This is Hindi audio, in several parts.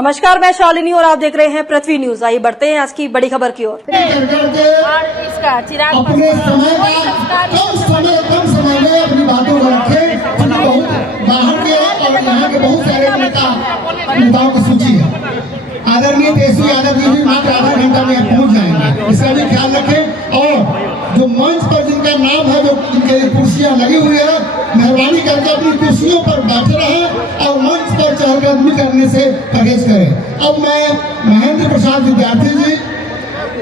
नमस्कार, मैं शालिनी और आप देख रहे हैं पृथ्वी न्यूज। आइए बढ़ते हैं आज की बड़ी खबर की ओर। और इसका चिराग अपने समय कम समय में अपनी बातों को रखे। बाहर के और यहाँ के बहुत सारे नेताओं की सूची है। आदरणीय तेजस्वी यादव जी भी मात्र आधा घंटा में पहुँच जाएंगे, इसका भी ख्याल रखें। और जो मंच पर जिनका नाम है, जो जिनके कुर्सियाँ लगी हुई है, मेहरबानी करके अपनी कुर्सियों पर बैठे रहें और मंच पर चहलकदमी करने से परहेज करें। अब मैं महेंद्र प्रसाद विद्यार्थी जी,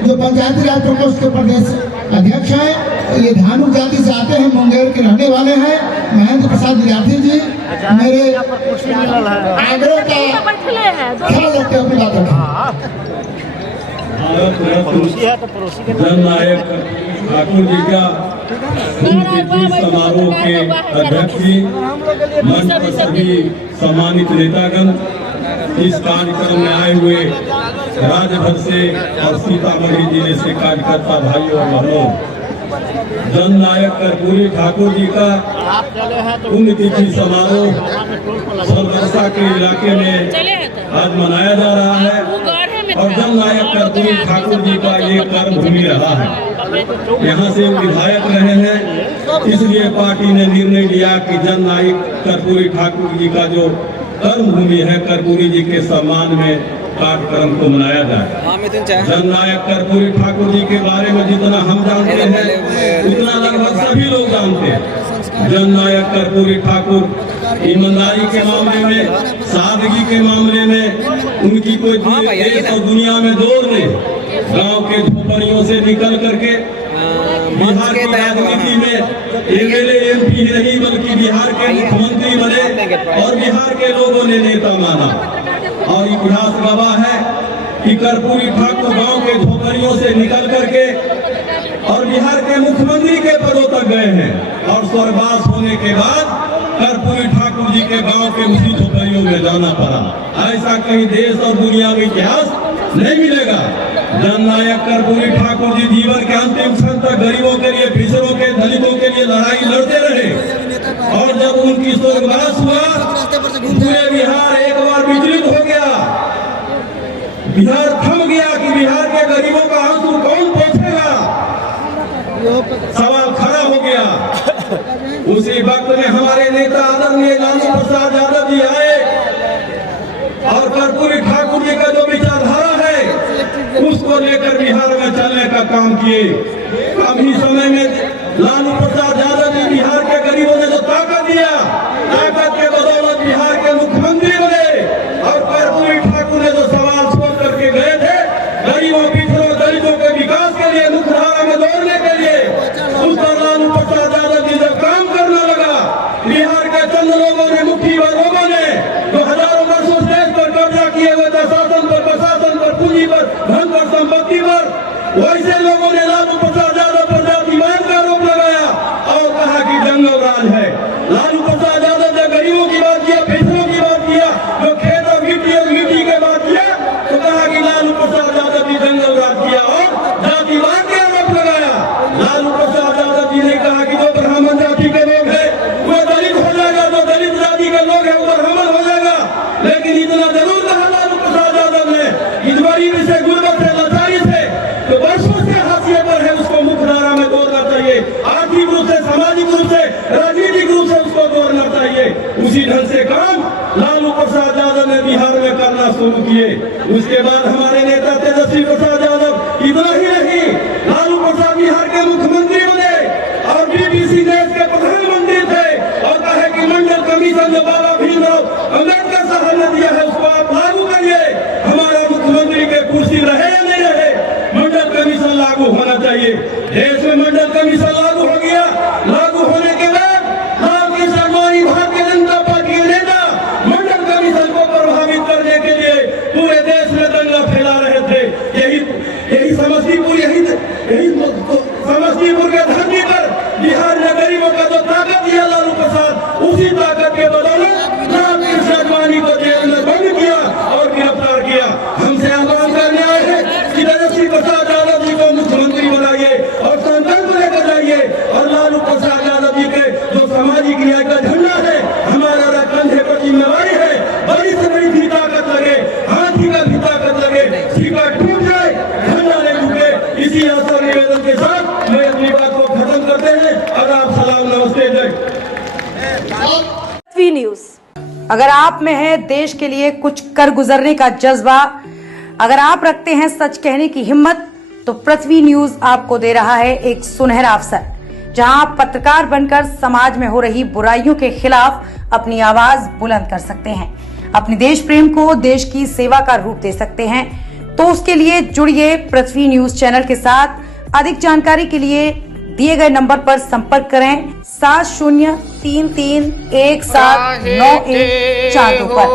जो पंचायती राज प्रकोष्ठ के प्रदेश अध्यक्ष हैं, ये धानु जाति से आते हैं, मुंगेर के रहने वाले हैं। महेंद्र प्रसाद विद्यार्थी जी मेरे आग्रह का ख्याल रखते अपनी बात रखें। जननायक ठाकुर जी का पुण्यतिथि समारोह के अध्यक्ष जी, मंच पर सभी सम्मानित नेतागण, इस कार्यक्रम में आए हुए राज्य भर से और सीतामढ़ी जिले से कार्यकर्ता भाइयों और बहनों, जननायक कर्पूरी ठाकुर जी का पुण्यतिथि समारोह सरवर्षा के इलाके में आज मनाया जा रहा है। और जननायक कर्पूरी ठाकुर जी का ये कर्म भूमि रहा है। यहाँ से विधायक रहे हैं, इसलिए पार्टी ने निर्णय लिया कि जननायक कर्पूरी ठाकुर जी का जो कर्म भूमि है, कर्पूरी जी के सम्मान में कार्यक्रम को मनाया जाए। जननायक कर्पूरी ठाकुर जी के बारे में जितना हम जानते हैं, उतना लगभग सभी लोग जानते हैं। जननायक कर्पूरी ठाकुर ईमानदारी के मामले में, सादगी के मामले में उनकी कोई देश और दुनिया में दौर नहीं। गांव के झोपड़ियों से निकल करके बिहार की राजनीति में एमएलए एमपी ही नहीं, बल्कि बिहार के मुख्यमंत्री बने और बिहार के लोगों ने नेता माना। और इतिहास गवाह है कि कर्पूरी ठाकुर गांव के झोपड़ियों से निकल करके और बिहार के मुख्यमंत्री के पदों तक गए हैं। और स्वर्गवास होने के बाद कर्पूरी ठाकुर जी के गांव के उसी झोपड़ियों में जाना पड़ा। ऐसा कहीं देश और दुनिया में इतिहास नहीं मिलेगा। जननायक कर्पूरी ठाकुर जी जीवन के अंतिम क्षण तक गरीबों के लिए, पिछड़ों के, दलितों के लिए लड़ाई लड़ते रहे। और जब उनकी स्वर्गवास हुआ, पूरे बिहार एक बार विचलित हो गया। बिहार थम गया कि बिहार के गरीबों का आंसू कौन पोंछेगा। सवाल खड़ा हो गया। उसी वक्त में हमारे नेता आदरणीय लालू प्रसाद यादव जी आए और कर्पूरी ठाकुर जी का जो विचारधारा है, उसको लेकर बिहार में चलने का काम किए। अभी समय में लालू प्रसाद यादव जी बिहार के गरीबों ने जो ताकत दिया, ताकत के बदौलत बिहार के मुख्यमंत्री बने। और कर्पूरी ठाकुर ने जो सवाल छोड़ करके गए थे, गरीबों, पिछड़ों, दलितों के विकास के लिए, मुख्यधारा में दौड़ने के लिए, उस पर लालू प्रसाद यादव जी जब काम करने लगा, बिहार के चंद लोगों ने, मुट्ठीभर लोगों ने, जो हजारों वर्षों से देश पर कब्जा किए हुए थे, शासन पर, प्रशासन पर, पूंजी पर, धन पर, संपत्ति पर, वैसे लोगों ने लालू प्रसाद यादव पर जातिवाद का आरोप लगाया और कहा कि जंगल राज है। लालू प्रसाद यादव ने गरीबों की बात किया, पिछड़ों की बात किया, जो खेत और मिट्टी की बात किया, तो कहा कि लालू प्रसाद यादव जी जंगल राज किया और जातिवाद का आरोप लगाया। लालू प्रसाद यादव जी ने कहा कि जो ब्राह्मण जाति के लोग हैं वो दलित हो जाएगा, जो दलित जाति के लोग हैं वो ब्राह्मण हो जाएगा। लेकिन इतना जरूर कहा लालू प्रसाद यादव ने, इस गरीबी से, गुर्बत से, लाचारी से तो वर्षों से हाशिए पर है, उसको मुख्यधारा में दौड़ना चाहिए। आर्थिक रूप से, सामाजिक रूप से, राजनीतिक रूप से उसको दौड़ना चाहिए। उसी ढंग से काम लालू प्रसाद यादव ने बिहार में करना शुरू किए। उसके बाद हमारे नेता तेजस्वी प्रसाद यादव, इतना ही नहीं, लालू प्रसाद बिहार के मुख्यमंत्री बने और बीबीसी देश के प्रधानमंत्री थे। और कहे कि मंडल कमीशन जो बाबा भीमराव अम्बेडकर साहब ने दिया है, उसको आप लागू करिए। हमारा मुख्यमंत्री के कुर्सी रहे या नहीं रहे, मंडल कमीशन लागू होना चाहिए। देश में मंडल कमीशन लागू हो गया। लागू होने के बाद लाल कृष्ण आडवाणी, भारतीय जनता पार्टी के नेता, मंडल कमीशन को प्रभावित करने के लिए पूरे देश में दंगा फैला रहे थे। यही समस्तीपुर के धरती पर बिहार ने गरीबों का जो ताकत दिया लालू प्रसाद, उसी ताकत के बदौलत लाल कृष्ण आडवाणी को जेल में बंद किया और गिरफ्तार किया। हमसे आह्वान करने आए हैं कि तेजस्वी प्रसाद यादव जी को मुख्यमंत्री बनाइए और संकल्प लेकर जाइए पृथ्वी न्यूज। अगर आप में है देश के लिए कुछ कर गुजरने का जज्बा, अगर आप रखते हैं सच कहने की हिम्मत, तो पृथ्वी न्यूज आपको दे रहा है एक सुनहरा अवसर, जहां आप पत्रकार बनकर समाज में हो रही बुराइयों के खिलाफ अपनी आवाज बुलंद कर सकते हैं, अपने देश प्रेम को देश की सेवा का रूप दे सकते हैं। तो उसके लिए जुड़िए पृथ्वी न्यूज चैनल के साथ। अधिक जानकारी के लिए दिए गए नंबर पर संपर्क करें 7033179142 पर।